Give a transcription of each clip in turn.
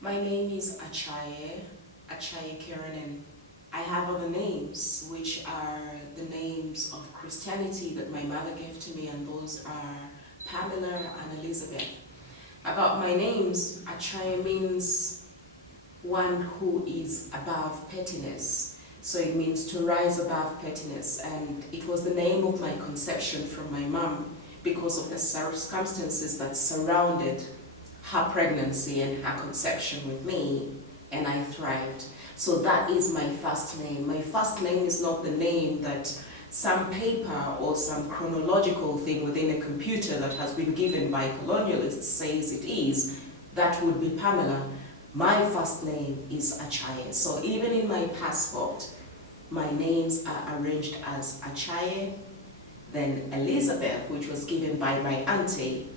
My name is Acaye, Acaye Karen. I have other names, which are the names of Christianity that my mother gave to me, and those are Pamela and Elizabeth. About my names, Acaye means one who is above pettiness. So it means to rise above pettiness, and it was the name of my conception from my mom because of the circumstances that surrounded her pregnancy and her conception with me, and I thrived. So that is my first name. My first name is not the name that some paper or some chronological thing within a computer that has been given by colonialists says it is. That would be Pamela. My first name is Acaye. So even in my passport, my names are arranged as Acaye, then Elizabeth, which was given by my auntie,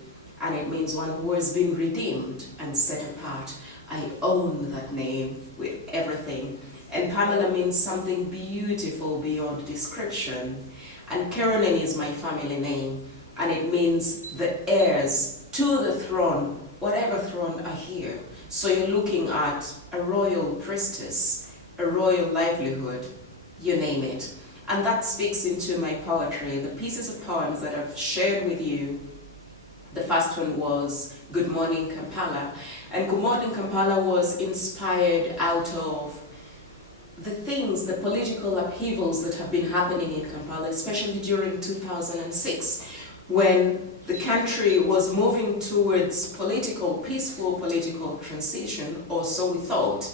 and it means one who has been redeemed and set apart. I own that name with everything. And Pamela means something beautiful beyond description. And Caroline is my family name, and it means the heirs to the throne, whatever throne are here. So you're looking at a royal priestess, a royal livelihood, you name it. And that speaks into my poetry. The pieces of poems that I've shared with you, the first one was Good Morning Kampala. And Good Morning Kampala was inspired out of the things, the political upheavals that have been happening in Kampala, especially during 2006, when the country was moving towards peaceful political transition, or so we thought.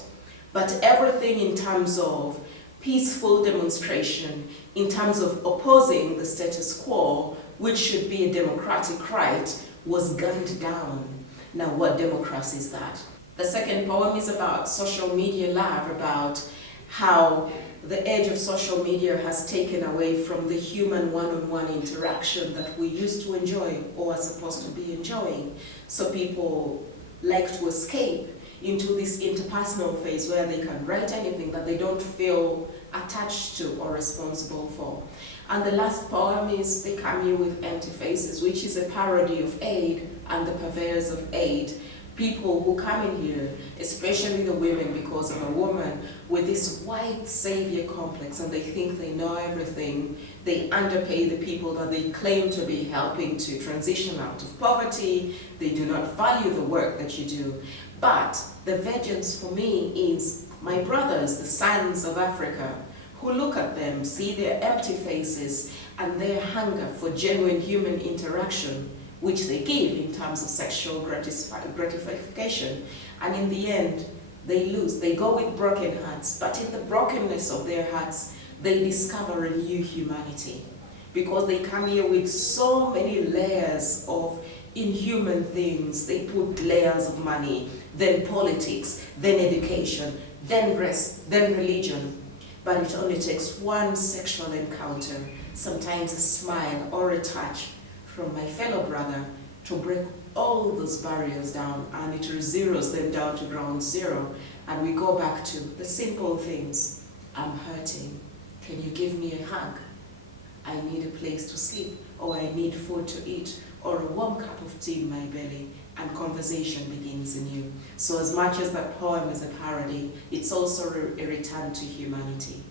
But everything in terms of peaceful demonstration, in terms of opposing the status quo, which should be a democratic right, was gunned down. Now, what democracy is that? The second poem is about social media love, about how the age of social media has taken away from the human one-on-one interaction that we used to enjoy or are supposed to be enjoying. So people like to escape into this interpersonal phase where they can write anything that they don't feel attached to or responsible for. And the last poem is They Come Here With Empty Faces, which is a parody of aid and the purveyors of aid. People who come in here, especially the women, because I'm a woman, with this white savior complex, and they think they know everything. They underpay the people that they claim to be helping to transition out of poverty. They do not value the work that you do. But the vengeance for me is my brothers, the sons of Africa, who look at them, see their empty faces and their hunger for genuine human interaction, which they give in terms of sexual gratification. And in the end, they lose. They go with broken hearts, but in the brokenness of their hearts, they discover a new humanity. Because they come here with so many layers of inhuman things. They put layers of money, then politics, then education, then race, then religion. But it only takes one sexual encounter, sometimes a smile or a touch from my fellow brother to break all those barriers down, and it zeroes them down to ground zero, and we go back to the simple things. I'm hurting. Can you give me a hug? I need a place to sleep, or I need food to eat, or a warm cup of tea in my belly, and conversation begins anew. So as much as that poem is a parody, it's also a return to humanity.